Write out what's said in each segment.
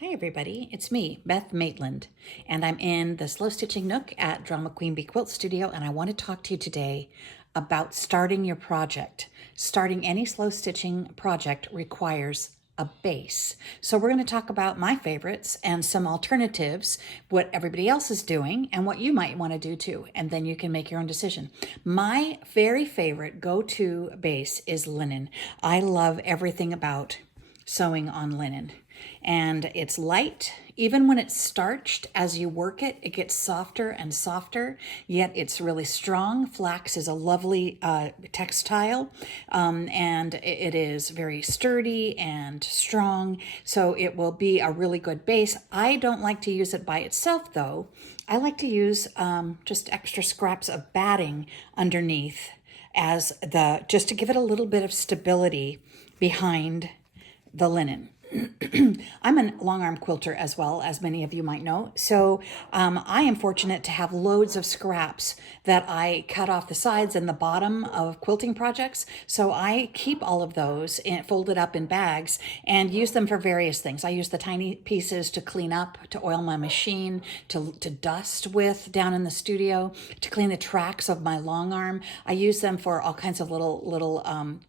Hi everybody, it's me, Beth Maitland, and I'm in the Slow Stitching Nook at Drama Queen Bee Quilt Studio, and I want to talk to you today about starting your project. Starting any slow stitching project requires a base. So we're going to talk about my favorites and some alternatives, what everybody else is doing and what you might want to do too, and then you can make your own decision. My very favorite go-to base is linen. I love everything about sewing on linen, and it's light. Even when it's starched, as you work it, it gets softer and softer, yet it's really strong. Flax is a lovely textile, and it is very sturdy and strong, so it will be a really good base. I don't like to use it by itself though. I like to use just extra scraps of batting underneath as just to give it a little bit of stability behind the linen. I'm a long arm quilter as well, as many of you might know. So I am fortunate to have loads of scraps that I cut off the sides and the bottom of quilting projects. So I keep all of those folded up in bags and use them for various things. I use the tiny pieces to clean up, to oil my machine, to dust with down in the studio, to clean the tracks of my long arm. I use them for all kinds of little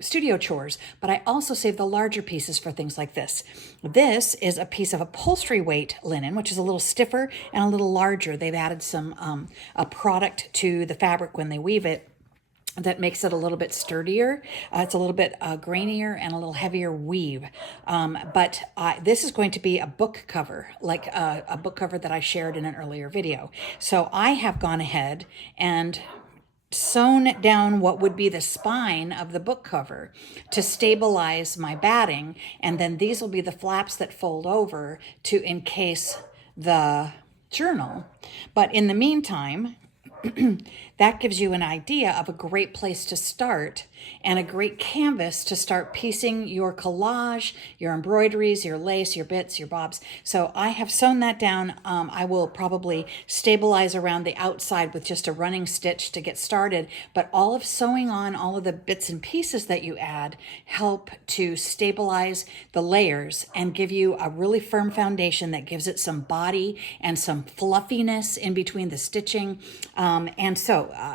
studio chores, but I also save the larger pieces for things like this. This is a piece of upholstery weight linen, which is a little stiffer and a little larger. They've added some a product to the fabric when they weave it that makes it a little bit sturdier. It's a little bit grainier and a little heavier weave. But this is going to be a book cover, like a book cover that I shared in an earlier video. So I have gone ahead and sewn down what would be the spine of the book cover to stabilize my batting, and then these will be the flaps that fold over to encase the journal. But in the meantime, that gives you an idea of a great place to start and a great canvas to start piecing your collage, your embroideries, your lace, your bits, your bobs. So I have sewn that down. I will probably stabilize around the outside with just a running stitch to get started, but all of sewing on all of the bits and pieces that you add help to stabilize the layers and give you a really firm foundation that gives it some body and some fluffiness in between the stitching.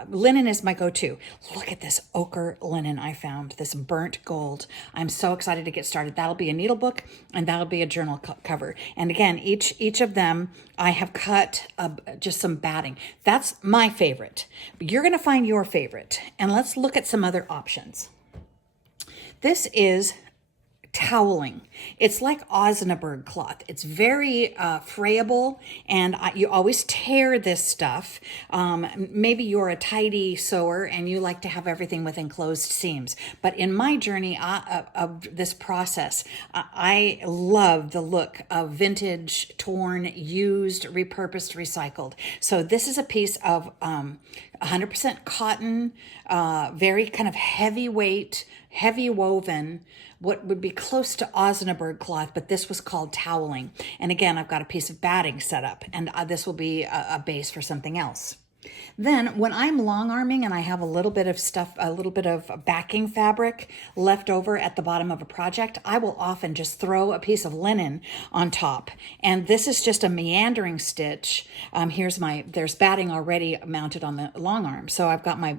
Linen is my go-to. Look at this ochre linen I found, this burnt gold. I'm so excited to get started. That'll be a needlebook and that'll be a journal cover. And again, each of them, I have cut just some batting. That's my favorite. You're going to find your favorite. And let's look at some other options. This is toweling. It's like Osnaburg cloth. It's very frayable, and you always tear this stuff. Maybe you're a tidy sewer and you like to have everything with enclosed seams. But in my journey of this process, I love the look of vintage, torn, used, repurposed, recycled. So this is a piece of 100% cotton, very kind of heavyweight, heavy woven, what would be close to Osnaburg cloth, but this was called toweling. And again, I've got a piece of batting set up, and this will be a base for something else. Then when I'm long arming and I have a little bit of stuff, a little bit of backing fabric left over at the bottom of a project, I will often just throw a piece of linen on top. And this is just a meandering stitch. There's batting already mounted on the long arm. So I've got my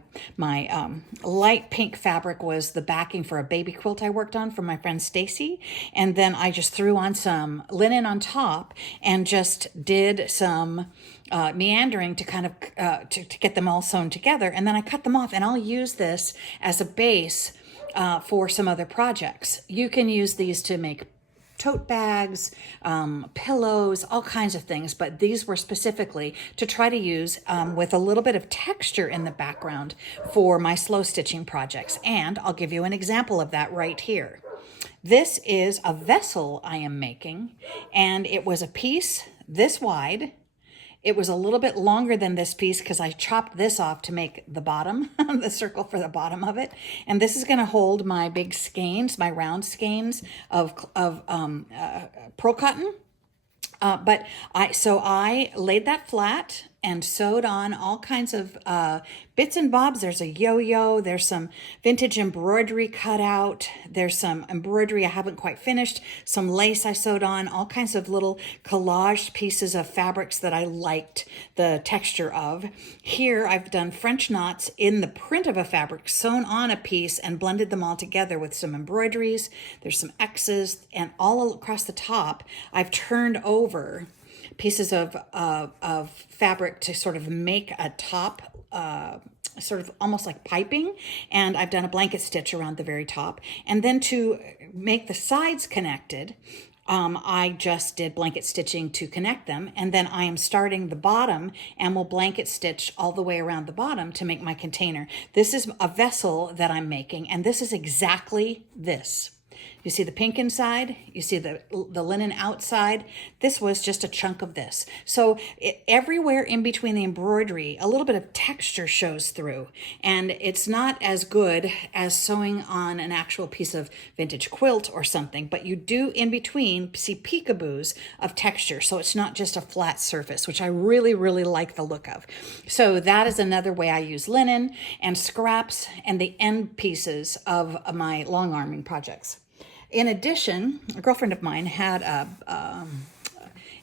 light pink fabric was the backing for a baby quilt I worked on from my friend Stacy. And then I just threw on some linen on top and just did some meandering to kind of to get them all sewn together, and then I cut them off, and I'll use this as a base for some other projects. You can use these to make tote bags, pillows, all kinds of things, but these were specifically to try to use with a little bit of texture in the background for my slow stitching projects. And I'll give you an example of that right here. This is a vessel I am making, and it was a piece this wide. It was a little bit longer than this piece because I chopped this off to make the bottom, the circle for the bottom of it. And this is going to hold my big skeins, my round skeins of pearl cotton. So I laid that flat and sewed on all kinds of bits and bobs. There's a yo-yo, there's some vintage embroidery cut out, there's some embroidery I haven't quite finished, some lace I sewed on, all kinds of little collaged pieces of fabrics that I liked the texture of. Here I've done French knots in the print of a fabric, sewn on a piece and blended them all together with some embroideries. There's some X's, and all across the top I've turned over pieces of fabric to sort of make a top, sort of almost like piping, and I've done a blanket stitch around the very top. And then to make the sides connected, I just did blanket stitching to connect them, and then I am starting the bottom and will blanket stitch all the way around the bottom to make my container. This is a vessel that I'm making, and this is exactly this. You see the pink inside, you see the linen outside. This was just a chunk of this. So everywhere in between the embroidery, a little bit of texture shows through, and it's not as good as sewing on an actual piece of vintage quilt or something, but you do in between see peekaboos of texture. So it's not just a flat surface, which I really, really like the look of. So that is another way I use linen and scraps and the end pieces of my long arming projects. In addition, a girlfriend of mine had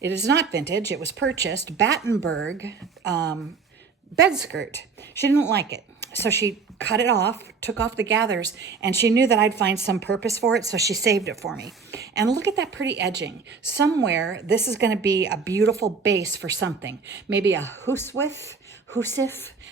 it is not vintage, it was purchased, Battenberg bed skirt. She didn't like it, so she cut it off, took off the gathers, and she knew that I'd find some purpose for it, so she saved it for me. And look at that pretty edging. Somewhere, this is going to be a beautiful base for something. Maybe a Husif,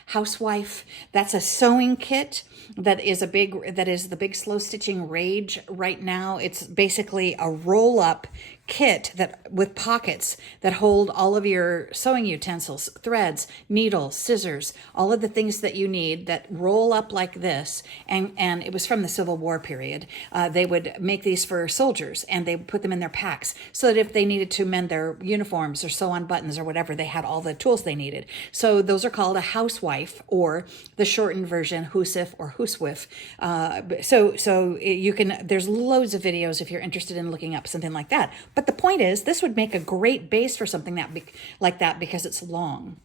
housewife. That's a sewing kit that is the big slow stitching rage right now. It's basically a roll up kit that with pockets that hold all of your sewing utensils, threads, needles, scissors, all of the things that you need that roll up like this. And it was from the Civil War period. They would make these for soldiers, and they would put them in their packs so that if they needed to mend their uniforms or sew on buttons or whatever, they had all the tools they needed. So those are called a housewife, or the shortened version, Husif or Huswif. So you can, there's loads of videos if you're interested in looking up something like that. But the point is, this would make a great base for something like that because it's long.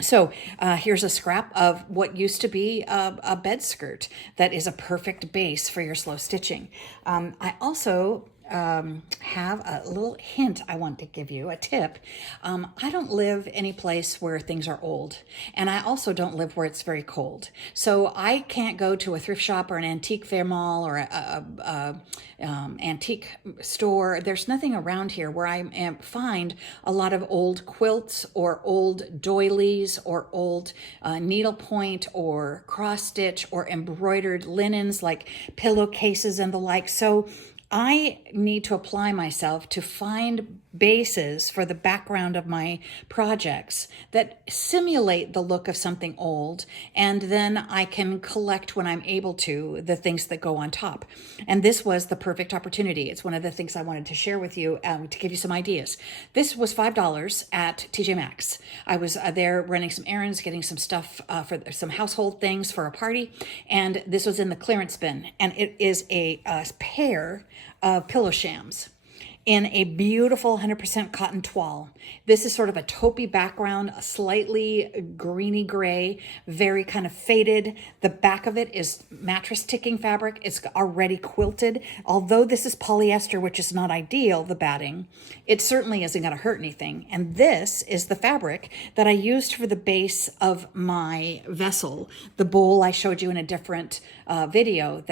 So here's a scrap of what used to be a bed skirt that is a perfect base for your slow stitching. I also have a little hint I want to give you, a tip. I don't live any place where things are old, and I also don't live where it's very cold. So I can't go to a thrift shop or an antique fair mall or a antique store. There's nothing around here where I find a lot of old quilts or old doilies or old needlepoint or cross stitch or embroidered linens like pillowcases and the like. So I need to apply myself to find bases for the background of my projects that simulate the look of something old, and then I can collect, when I'm able to, the things that go on top. And this was the perfect opportunity. It's one of the things I wanted to share with you to give you some ideas. This was $5 at TJ Maxx. I was there running some errands, getting some stuff for some household things for a party, and this was in the clearance bin, and it is a pair of pillow shams in a beautiful 100% cotton toile. This is sort of a taupey background, a slightly greeny gray, very kind of faded. The back of it is mattress ticking fabric. It's already quilted. Although this is polyester, which is not ideal, the batting, it certainly isn't going to hurt anything. And this is the fabric that I used for the base of my vessel. The bowl I showed you in a different video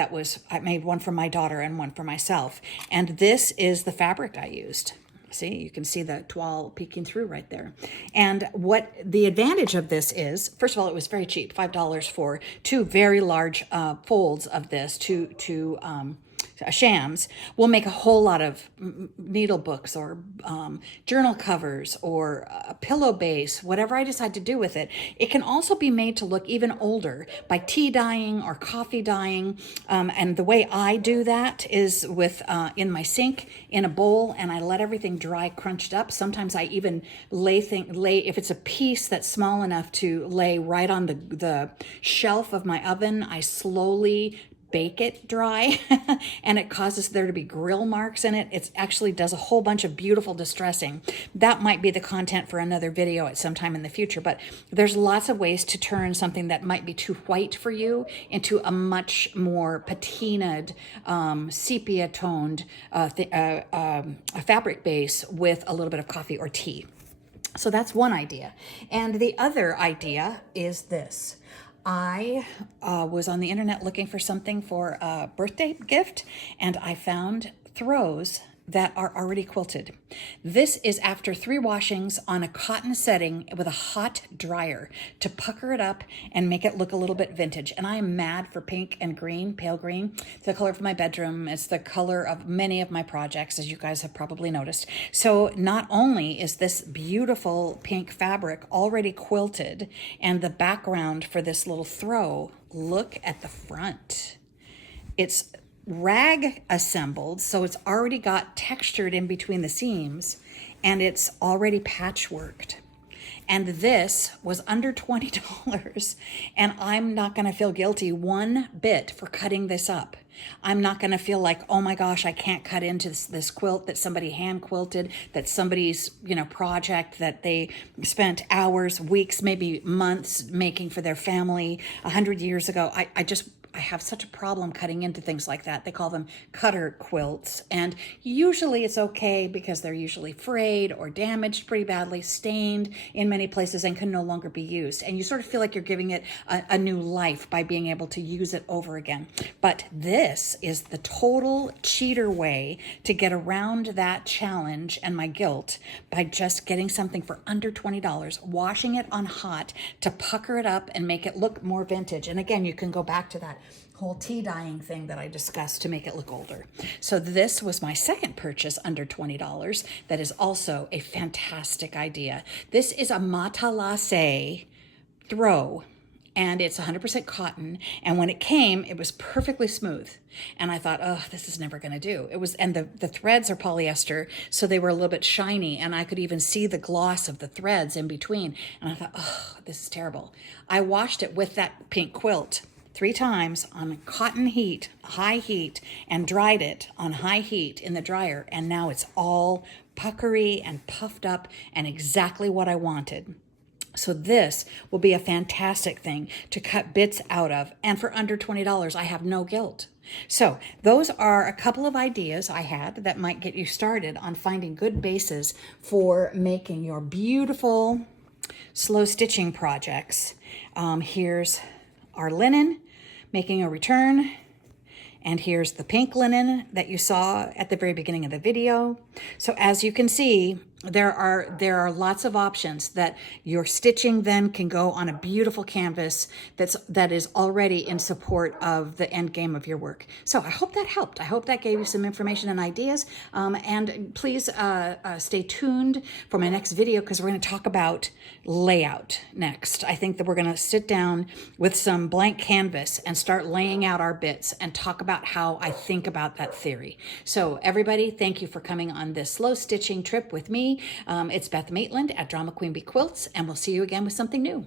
I made one for my daughter and one for myself. And this is the fabric I used. See, you can see the toile peeking through right there. And what the advantage of this is, first of all, it was very cheap, $5 for two very large folds of this, two shams. Will make a whole lot of needle books or journal covers or a pillow base, whatever I decide to do with it. It can also be made to look even older by tea dyeing or coffee dyeing. And the way I do that is with in my sink in a bowl, and I let everything dry crunched up. Sometimes I even lay if it's a piece that's small enough to lay right on the shelf of my oven, I slowly bake it dry and it causes there to be grill marks in it. It actually does a whole bunch of beautiful distressing. That might be the content for another video at some time in the future, but there's lots of ways to turn something that might be too white for you into a much more patinaed, sepia toned fabric base with a little bit of coffee or tea. So that's one idea. And the other idea is this. I was on the internet looking for something for a birthday gift, and I found throws that are already quilted. This is after 3 washings on a cotton setting with a hot dryer to pucker it up and make it look a little bit vintage. And I am mad for pink and green, pale green. It's the color of my bedroom. It's the color of many of my projects, as you guys have probably noticed. So not only is this beautiful pink fabric already quilted and the background for this little throw, look at the front. It's rag assembled, so it's already got textured in between the seams and it's already patchworked. And this was under $20, and I'm not going to feel guilty one bit for cutting this up. I'm not going to feel like, oh my gosh, I can't cut into this quilt that somebody hand quilted, that somebody's, project that they spent hours, weeks, maybe months making for their family 100 years ago. I have such a problem cutting into things like that. They call them cutter quilts. And usually it's okay because they're usually frayed or damaged pretty badly, stained in many places, and can no longer be used. And you sort of feel like you're giving it a new life by being able to use it over again. But this is the total cheater way to get around that challenge and my guilt by just getting something for under $20, washing it on hot to pucker it up and make it look more vintage. And again, you can go back to that whole tea dyeing thing that I discussed to make it look older. So this was my second purchase under $20. That is also a fantastic idea. This is a matelassé throw, and it's 100% cotton. And when it came, it was perfectly smooth. And I thought, oh, this is never going to do. It was, and the threads are polyester, so they were a little bit shiny, and I could even see the gloss of the threads in between. And I thought, oh, this is terrible. I washed it with that pink quilt 3 times on cotton heat, high heat, and dried it on high heat in the dryer. And now it's all puckery and puffed up and exactly what I wanted. So this will be a fantastic thing to cut bits out of. And for under $20, I have no guilt. So those are a couple of ideas I had that might get you started on finding good bases for making your beautiful slow stitching projects. Here's our linen making a return. And here's the pink linen that you saw at the very beginning of the video. So as you can see, there are lots of options that your stitching then can go on a beautiful canvas that is already in support of the end game of your work. So I hope that helped. I hope that gave you some information and ideas. And please stay tuned for my next video, because we're going to talk about layout next. I think that we're going to sit down with some blank canvas and start laying out our bits and talk about how I think about that theory. So everybody, thank you for coming on this slow stitching trip with me. It's Beth Maitland at Drama Queen Bee Quilts, and we'll see you again with something new.